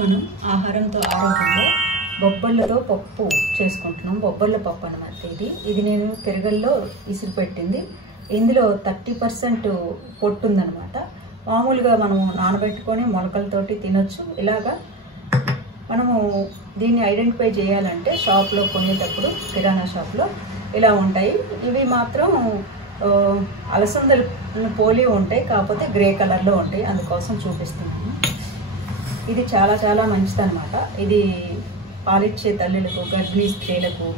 మనం ఆహారంతో ఆరోగ్యంలో బొబ్బర్లతో పప్పు చేసుకుంటున్నాం. బొబ్బర్ల పప్పు అన్నమాట ఇది నేను పెరుగల్లో ఇసురు పెట్టింది. ఇందులో 30% పొట్టు ఉందన్నమాట. మామూలుగా మనము నానబెట్టుకొని మొలకలతోటి తినొచ్చు. ఇలాగా మనము దీన్ని ఐడెంటిఫై చేయాలంటే షాప్లో కొనేటప్పుడు కిరాణా షాప్లో ఇలా ఉంటాయి. ఇవి మాత్రం అలసందలు పోలి ఉంటాయి, కాకపోతే గ్రే కలర్లో ఉంటాయి. అందుకోసం చూపిస్తున్నాను. ఇది చాలా చాలా మంచిదన్నమాట. ఇది పాలిచ్చే తల్లులకు, గర్భిణీ స్త్రీలకు,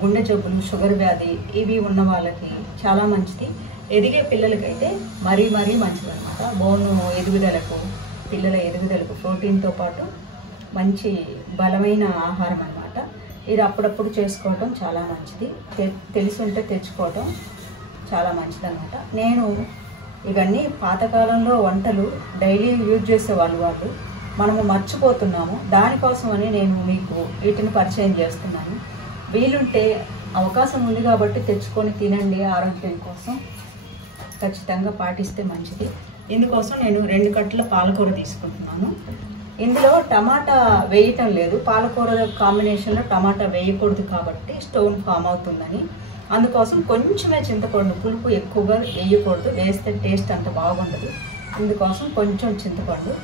గుండె జబ్బులు, షుగర్ వ్యాధి ఇవి ఉన్న వాళ్ళకి చాలా మంచిది. ఎదిగే పిల్లలకైతే మరీ మరీ మంచిదన్నమాట. బోను ఎదుగుదలకు, పిల్లల ఎదుగుదలకు ప్రోటీన్తో పాటు మంచి బలమైన ఆహారం అన్నమాట. ఇది అప్పుడప్పుడు చేసుకోవటం చాలా మంచిది. తెలిసి ఉంటే తెచ్చుకోవటం చాలా మంచిదన్నమాట. నేను ఇవన్నీ పాతకాలంలో వంటలు డైలీ యూజ్ చేసేవాళ్ళు మనము మర్చిపోతున్నాము. దానికోసమని నేను మీకు వీటిని పరిచయం చేస్తున్నాను. వీలుంటే అవకాశం ఉంది కాబట్టి తెచ్చుకొని తినండి. ఆరోగ్యం కోసం ఖచ్చితంగా పాటిస్తే మంచిది. ఇందుకోసం నేను 2 కట్టల పాలకూర తీసుకుంటున్నాను. ఇందులో టమాటా వేయటం లేదు. పాలకూర కాంబినేషన్లో టమాటా వేయకూడదు కాబట్టి స్టోన్ ఫామ్ అవుతుందని. అందుకోసం కొంచెమే చింతపండు, పులుపు ఎక్కువగా వేయకూడదు. వేస్తే టేస్ట్ అంత బాగుండదు. అందుకోసం కొంచెం చింతపండు,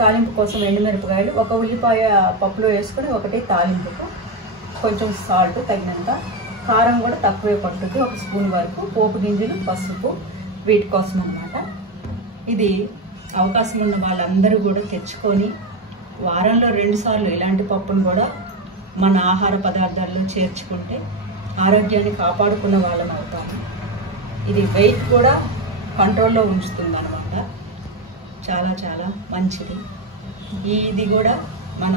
తాలింపు కోసం ఎండుమిరపకాయలు, 1 ఉల్లిపాయ పప్పులో వేసుకొని 1 తాలింపుకు, కొంచెం సాల్ట్ తగినంత, కారం కూడా తక్కువే పట్టుద్ది, 1 స్పూన్ వరకు, పోపు గింజలు, పసుపు వీటి కోసం అన్నమాట. ఇది అవకాశం ఉన్న వాళ్ళందరూ కూడా తెచ్చుకొని వారంలో 2 సార్లు ఇలాంటి పప్పును కూడా మన ఆహార పదార్థాల్లో చేర్చుకుంటే ఆరోగ్యాన్ని కాపాడుకున్న వాళ్ళం అవుతాము. ఇది వెయిట్ కూడా కంట్రోల్లో ఉంచుతుంది అన్నమాట. చాలా చాలా మంచిది. ఇది కూడా మన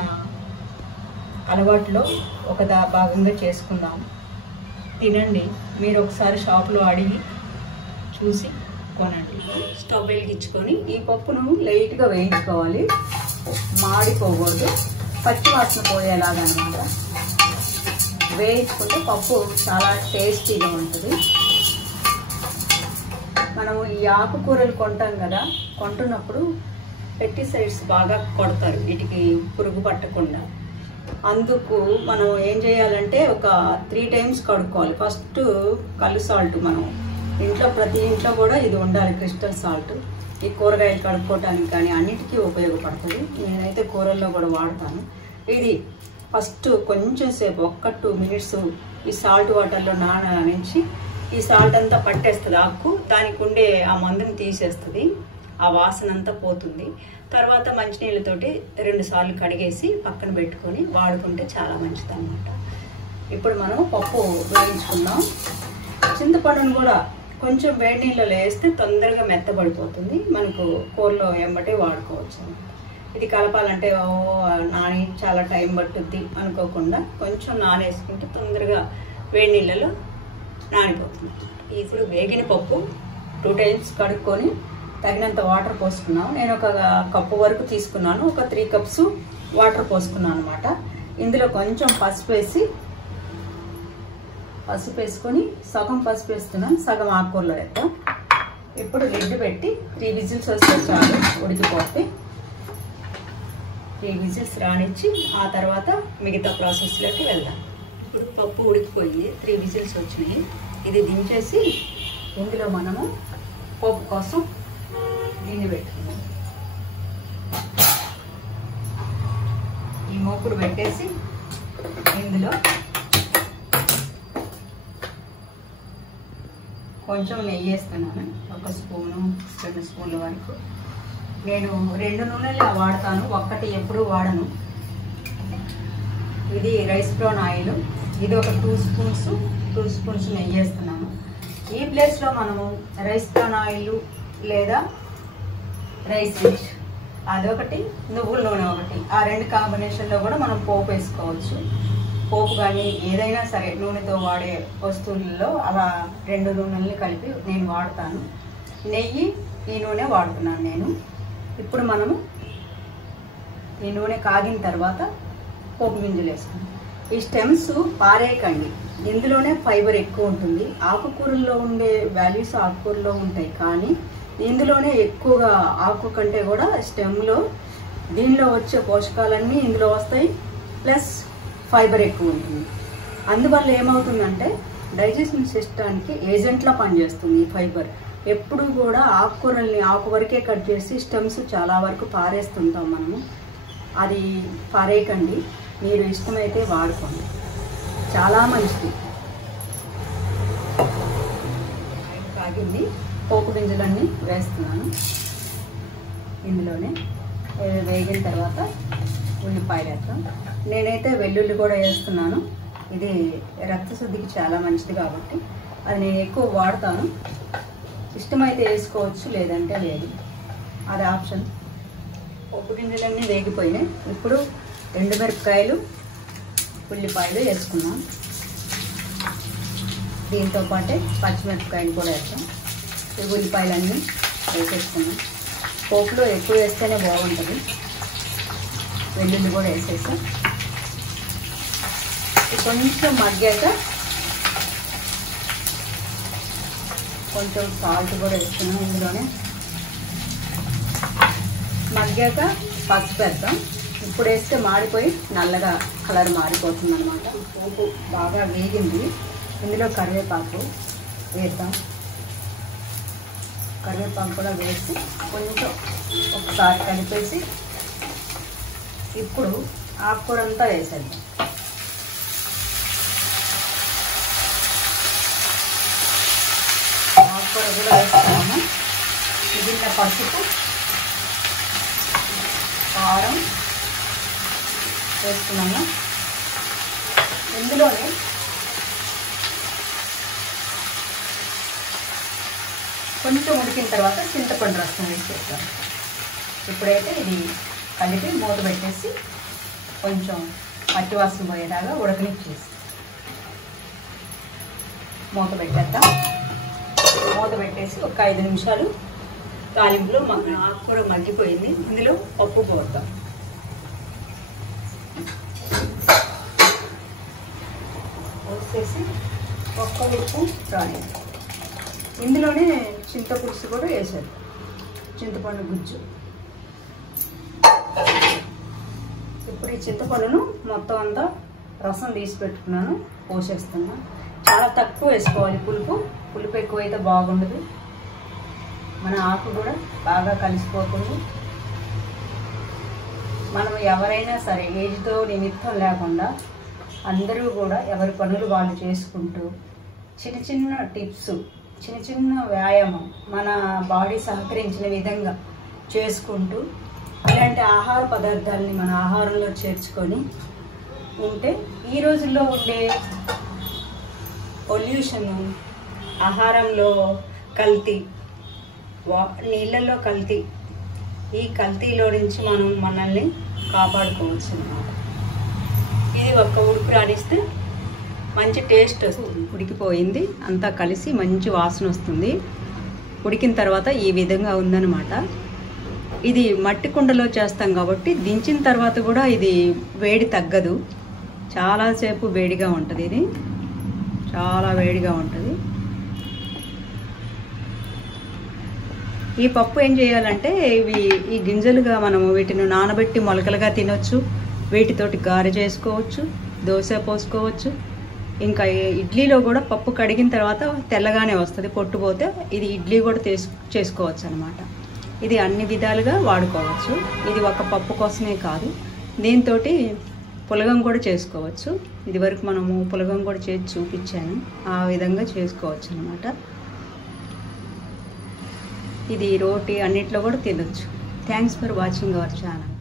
అలవాటులో ఒక భాగంగా చేసుకుందాం. తినండి. మీరు ఒకసారి షాప్లో అడిగి చూసి కొనండి. స్టవ్ వెలిగించుకొని ఈ పప్పును లైట్గా వేయించుకోవాలి. మాడిపోకూడదు, పచ్చి వాసన పోయేలాగనమాట. వేయించుకుంటే పప్పు చాలా టేస్టీగా ఉంటుంది. మనము ఈ ఆకుకూరలు కొంటాం కదా, కొంటున్నప్పుడు పెస్టిసైడ్స్ బాగా కొడతారు వీటికి పురుగు పట్టకుండా. అందుకు మనం ఏం చేయాలంటే ఒక 3 టైమ్స్ కడుక్కోవాలి. ఫస్ట్ కల్లు సాల్ట్, మనం ఇంట్లో ప్రతి ఇంట్లో కూడా ఇది ఉండాలి, క్రిస్టల్ సాల్ట్. ఈ కూరగాయలు కడుక్కోవటానికి కానీ అన్నిటికీ ఉపయోగపడుతుంది. నేనైతే కూరల్లో కూడా వాడతాను. ఇది ఫస్ట్ కొంచెం సేపు 1-2 మినిట్స్ ఈ సాల్ట్ వాటర్లో నాననించి ఈ సాల్ట్ అంతా పట్టేస్తుంది ఆకు. దానికి ఉండే ఆ మందుని తీసేస్తుంది, ఆ వాసన అంతా పోతుంది. తర్వాత మంచినీళ్ళతోటి 2 సార్లు కడిగేసి పక్కన పెట్టుకొని వాడుకుంటే చాలా మంచిది అన్నమాట. ఇప్పుడు మనం పప్పు వేయించుకుందాం. చింతపండును కూడా కొంచెం వేడి నీళ్ళలో వేస్తే తొందరగా మెత్తబడిపోతుంది. మనకు కూరలో ఎంబటే వాడుకోవచ్చు. ఇది కలపాలంటే నాని చాలా టైం పట్టుద్ది అనుకోకుండా కొంచెం నానేసుకుంటే తొందరగా వేడి నీళ్ళలో నానిపోతుంది. ఇప్పుడు వేగిన పప్పు 2 టైమ్స్ కడుక్కొని తగినంత వాటర్ పోసుకున్నాం. నేను 1 కప్పు వరకు తీసుకున్నాను. 3 కప్స్ వాటర్ పోసుకున్నాను అనమాట. ఇందులో కొంచెం పసుపు వేసుకొని సగం పసుపు వేస్తున్నాను, సగం ఆకుకూరలో వేద్దాం. ఇప్పుడు లిడ్ పెట్టి 3 విజిల్స్ వస్తే చాలు, ఉడికిపోతే. 3 విజిల్స్ రానిచ్చి ఆ తర్వాత మిగతా ప్రాసెస్లోకి వెళ్దాం. ఇప్పుడు పప్పు ఉడికిపోయి 3 విజిల్స్ వచ్చినాయి. ఇది దించేసి ఇందులో మనము పప్పు కోసం గిన్నె పెట్టుకుందాం. ఈ మూకుడు పెట్టేసి ఇందులో కొంచెం నెయ్యి వేస్తున్నాను. 1 స్పూను 2 స్పూన్ల వరకు. నేను 2 నూనెలు వాడతాను, ఒక్కటి ఎప్పుడూ వాడను. ఇది రైస్ బ్రౌన్ ఆయిల్. ఇది ఒక 2 స్పూన్స్ నెయ్యి వేస్తున్నాను. ఈ ప్లేస్లో మనము రైస్ బ్రౌన్ ఆయిల్ లేదా రైస్ రిచ్ అదొకటి, నువ్వుల నూనె ఒకటి, ఆ 2 కాంబినేషన్లో కూడా మనం పోపు వేసుకోవచ్చు. పోపు కానీ ఏదైనా సరే నూనెతో వాడే వస్తువుల్లో అలా 2 నూనెల్ని కలిపి నేను వాడతాను. నెయ్యి, ఈ నూనె వాడుతున్నాను నేను. ఇప్పుడు మనము ఈ నూనె కాగిన తర్వాత పోపు గింజలు వేసుకుందాం. ఈ స్టెమ్స్ పారేయకండి, ఇందులోనే ఫైబర్ ఎక్కువ ఉంటుంది. ఆకుకూరల్లో ఉండే వాల్యూస్ ఆకుకూరలో ఉంటాయి, కానీ ఇందులోనే ఎక్కువగా ఆకు కంటే కూడా స్టెమ్లో దీనిలో వచ్చే పోషకాలన్నీ ఇందులో వస్తాయి, ప్లస్ ఫైబర్ ఎక్కువ ఉంటుంది. అందువల్ల ఏమవుతుందంటే డైజెషన్ సిస్టానికి ఏజెంట్లా పనిచేస్తుంది ఈ ఫైబర్. ఎప్పుడు కూడా ఆకుకూరల్ని ఆకు వరకే కట్ చేసి స్టెమ్స్ చాలా వరకు పారేస్తుంటాం మనము. అది పారేయకండి, మీరు ఇష్టమైతే వాడుకోండి, చాలా మంచిది. కాగింది, పోపు గింజలన్నీ వేస్తున్నాను ఇందులోనే. వేగిన తర్వాత ఉల్లిపాయలు వేస్తాం. నేనైతే వెల్లుల్లి కూడా వేస్తున్నాను. ఇది రక్తశుద్ధికి చాలా మంచిది కాబట్టి అది నేను ఎక్కువ వాడతాను. ఇష్టమైతే వేసుకోవచ్చు, లేదంటే లేదు, అది ఆప్షన్. పోపు గింజలన్నీ వేగిపోయినాయి. ఇప్పుడు ఎండుమిరపకాయలు, ఉల్లిపాయలు వేసుకున్నాం. దీంతో పాటే పచ్చిమిరపకాయలు కూడా వేస్తాం. ఈ ఉల్లిపాయలన్నీ వేసేసుకున్నాం. పోపులో ఎక్కువ వేస్తేనే బాగుంటుంది. వెల్లుల్లి కూడా వేసేసాం. కొంచెం మగ్గాక కొంచెం సాల్ట్ కూడా వేస్తున్నాం ఇందులోనే. మగ్గాక పసుపు వేద్దాం. ఇప్పుడు వేస్తే మాడిపోయి నల్లగా కలర్ మారిపోతుంది అనమాట. పోపు బాగా వేగింది. ఇందులో కరివేపాకు వేద్దాం. కరివేపాకు కూడా వేసి కొంచెం ఒకసారి కలిపేసి ఇప్పుడు ఆకుకూర అంతా వేసేద్దాం. ఆకుకూర కూడా వేస్తున్నాము. మిగిలిన పసుపు, కారం వేస్తున్నాము. ఇందులోనే కొంచెం ఉడికిన తర్వాత చింతపండు రసం వేసేస్తాం. ఇప్పుడైతే ఇది కలిపి మూత పెట్టేసి కొంచెం పచ్చివాసన పోయేలాగా ఉడకనిచ్చేసి మూత పెట్టేద్దాం. మూత పెట్టేసి ఒక 5 నిమిషాలు తాలింపులో ఆకుకూర మగ్గిపోయింది. ఇందులో పప్పు పోద్దాం. పోసేసి ఒక్క ఉప్పు రాని. ఇందులోనే చింతపులుసు కూడా వేసారు, చింతపండు గుజ్జు. ఇప్పుడు ఈ చింతపండును మొత్తం అంతా రసం తీసి పెట్టుకున్నాను, పోసేస్తున్నా. చాలా తక్కువ వేసుకోవాలి పులుపు. పులుపు ఎక్కువైతే బాగుండదు. మన ఆకు కూడా బాగా కలిసిపోతుంది. మనం ఎవరైనా సరే ఏజ్తో నిమిత్తం లేకుండా అందరూ కూడా ఎవరి పనులు వాళ్ళు చేసుకుంటూ చిన్న చిన్న టిప్స్, చిన్న చిన్న వ్యాయామం మన బాడీ సహకరించిన విధంగా చేసుకుంటూ ఇలాంటి ఆహార పదార్థాలని మన ఆహారంలో చేర్చుకొని ఉంటే ఈ రోజుల్లో ఉండే పొల్యూషను, ఆహారంలో కల్తీ, నీళ్ళల్లో కల్తీ, ఈ కల్తీలో నుంచి మనం మనల్ని కాపాడుకోవచ్చు అన్నమాట. ఇది ఒక్క ఉడుకు రానిస్తే మంచి టేస్ట్ వస్తుంది. ఉడికిపోయింది, అంతా కలిసి మంచి వాసన వస్తుంది. ఉడికిన తర్వాత ఈ విధంగా ఉందన్నమాట. ఇది మట్టి కుండలో చేస్తాం కాబట్టి దించిన తర్వాత కూడా ఇది వేడి తగ్గదు. చాలాసేపు వేడిగా ఉంటుంది. ఇది చాలా వేడిగా ఉంటుంది. ఈ పప్పు ఏం చేయాలంటే ఈ గింజలుగా మనము వీటిని నానబెట్టి మొలకలుగా తినొచ్చు. వీటితోటి గారె చేసుకోవచ్చు, దోశ పోసుకోవచ్చు. ఇంకా ఇడ్లీలో కూడా పప్పు కడిగిన తర్వాత తెల్లగానే వస్తుంది, పొట్టుపోతే ఇది ఇడ్లీ కూడా చేసుకోవచ్చు అనమాట. ఇది అన్ని విధాలుగా వాడుకోవచ్చు. ఇది ఒక పప్పు కోసమే కాదు, దీంతో పులగం కూడా చేసుకోవచ్చు. ఇది వరకు మనము పులగం కూడా చేసి చూపించాను, ఆ విధంగా చేసుకోవచ్చు అనమాట. ఇది రోటీ అన్నిట్లో కూడా తినొచ్చు. Thanks for watching our channel.